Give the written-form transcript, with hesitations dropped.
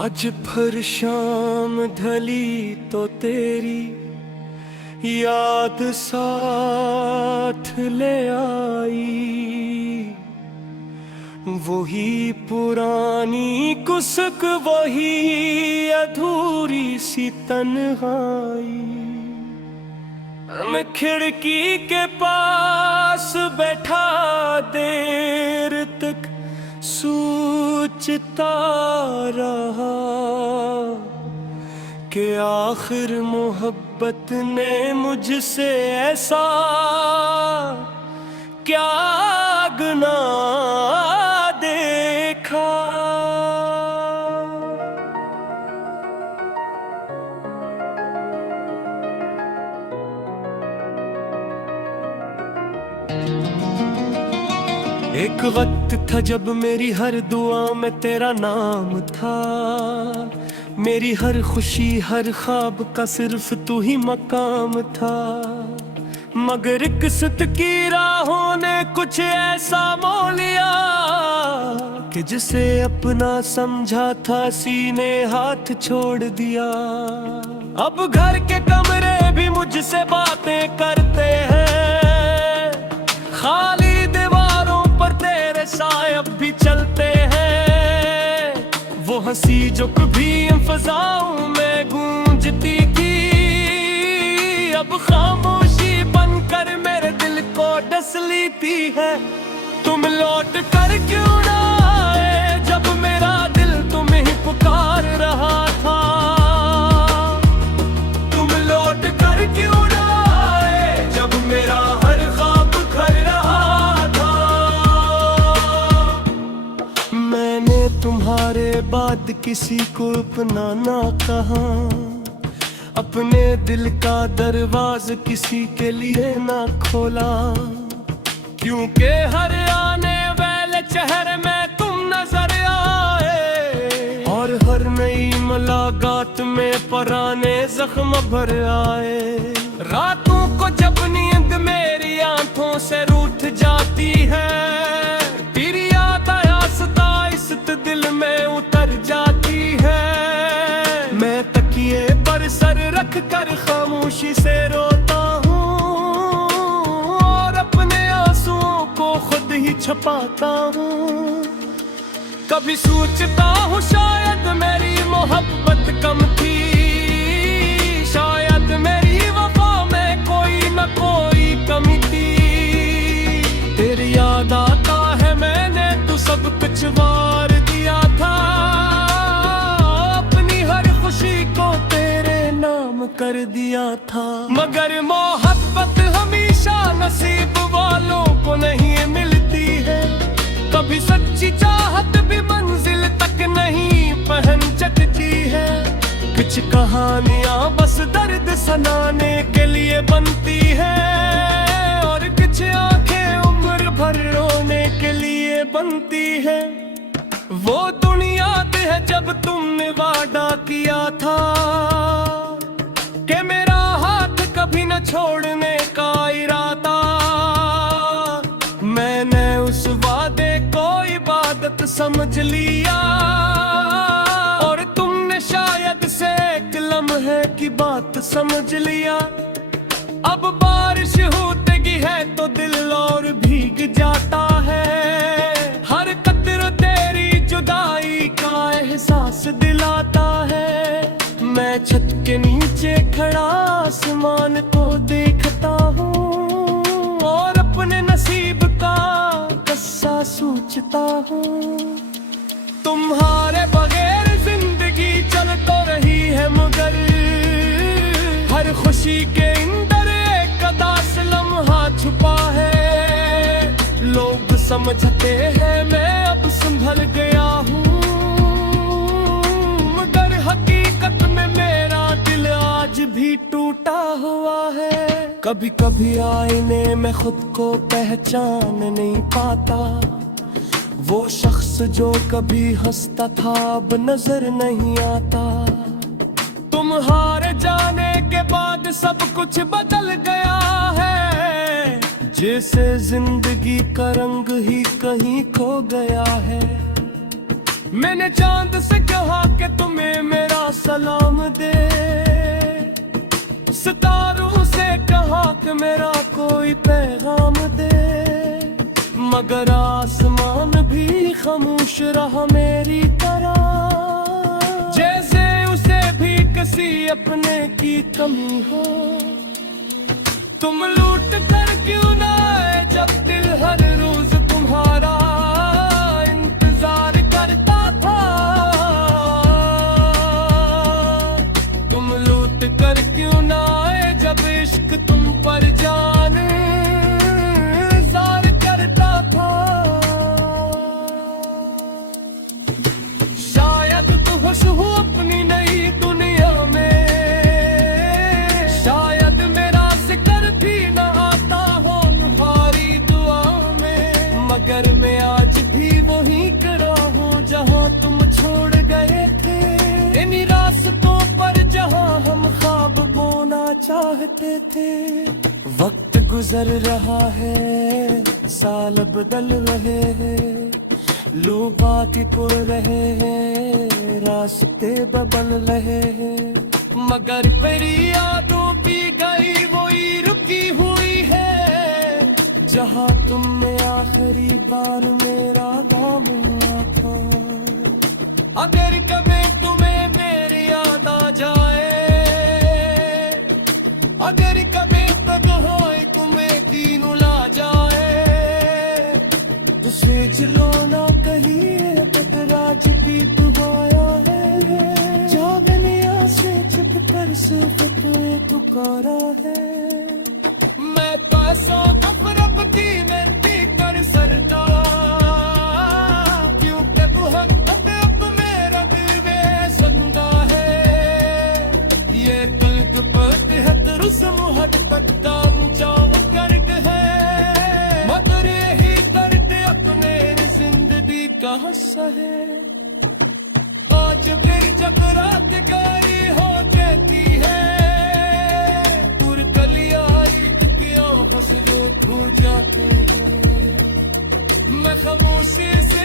आज फिर शाम ढली तो तेरी याद साथ ले आई। वही पुरानी कुसक, वही अधूरी सी तन्हाई। मैं खिड़की के पास बैठा देर तक सोचता रहा कि आखिर मोहब्बत ने मुझसे ऐसा क्या गुनाह देखा। एक वक्त था जब मेरी हर दुआ में तेरा नाम था। मेरी हर खुशी हर ख्वाब का सिर्फ तू ही मकाम था। मगर किस्मत की राहों ने कुछ ऐसा मोल लिया कि जिसे अपना समझा था सीने हाथ छोड़ दिया। अब घर के कमरे भी मुझसे बातें करते हैं, खाली दीवारों पर तेरे साए अब भी चलते हैं। वो हंसी जो कभी फिजाओं में गूंजती थी, अब खामोशी बनकर मेरे दिल को डस लेती है। तुम लौट कर क्यों ना आए जब मेरा दिल तुम्हें ही पुकार रहा था। तुम लौट कर क्यों ना आए जब मेरा हर ख्वाब खर रहा था। मैंने तुम्हारे बाद किसी को अपना ना कहा, अपने दिल का दरवाज़ा किसी के लिए ना खोला। क्योंकि हर आने वाले चेहरे में तुम नजर आए और हर नई मुलाकात में पुराने जख्म भर आए। रातों को जब नींद मेरी आंखों से रूठ जाती है, फिर याद आया सताइस्त दिल में उतर जाती है। मैं तकिए पर सर रख कर खामोशी से रोता हूँ और अपने आंसुओं को खुद ही छुपाता हूँ। कभी सोचता हूँ शायद मेरी मोहब्बत कम थी, शायद मेरी वफा में कोई न कोई कमी थी। तेरी याद आता है मैंने तो सब कुछ वार दिया था, अपनी हर खुशी को तेरे नाम कर दिया था। मगर मोहब्बत हमेशा नसीब वालों को नहीं मिलती है। कभी सच्ची चाहत भी मंजिल तक नहीं पहुंचती है। कुछ कहानियां बस दर्द सुनाने के लिए बनती है और कुछ आंखें उम्र भर रोने के लिए बनती है। वो दुनिया है जब तुमने वादा किया था कि मेरा हाथ कभी न छोड़ने का इरादा। मैंने उस वादे को इबादत समझ लिया और तुमने शायद से एक लम्हे की बात समझ लिया। अब बारिश होती है तो दिल और भीग जाता है, हर कतरा तेरी जुदाई का एहसास दिलाता है। मैं छत के नीचे खड़ा आसमान को देखता हूँ और अपने नसीब का कस्सा सोचता हूँ। तुम्हारे बगैर जिंदगी चल तो रही है मगर हर खुशी के अंदर एक उदास लम्हा छुपा है। लोग समझते हैं मैं अब संभल गया हूँ, मगर हकीकत में मेरा दिल आज भी टूटा हुआ है। कभी कभी आईने में खुद को पहचान नहीं पाता, वो शख्स जो कभी हंसता था अब नजर नहीं आता। तुम्हारे जाने के बाद सब कुछ बदल गया है, जैसे जिंदगी का रंग ही कहीं खो गया है। मैंने चांद से कहा कि तुम्हें मेरा सलाम दे, सितारों से कहा कि मेरा कोई पैगाम दे, मगर आसमान भी खामोश रहा मेरी तरह, जैसे उसे भी किसी अपने की कमी हो। तुम लूट कर क्यों ना आए जब दिल हर रोज तुम्हारा इंतजार करता था। तुम लूट कर क्यों ना आए जब इश्क तुम पर जान जार करता था। शायद तू खुश हो अपनी नई दुनिया में, शायद मेरा जिक्र भी न आता हो तुम्हारी दुआ में, मगर मैं आज भी वही करा हूँ जहाँ तुम छोड़ गए थे, इन्हीं रास्तों पर जहाँ हम ख्वाब बोना चाहते थे। वक्त गुजर रहा है, साल बदल रहे हैं, लोग आके पुर रहे हैं, रास्ते बदल रहे हैं, मगर मेरी यादों पी गई वही रुकी हुई है, जहाँ तुमने आखिरी बार मेरा नाम हुआ था। अगर कभी तुम्हें मेरी याद आ जाए, अगर कभी तक होए तुम्हें तीन ला जाए, उसे जलोना कहिए बदराज की दुआया है, जागनिया से छिप कर सिर्फ तुझे पुकारा है। मैं पैसों अफरब की मिनती कर सरदा, क्योंकि मोहब्बत अब मेरा दिल बेसंदा है, ये कल्ब पर हद रुस्म मोहब्बत का ऊंचा गर्द है, मगर यही दर्द अपने जिंदगी का हिस्सा है। आज फिर जब रात गहरी हो जाती है, दूर गलियां ईद हंस जो खो जाते हैं, मैं खामोशी से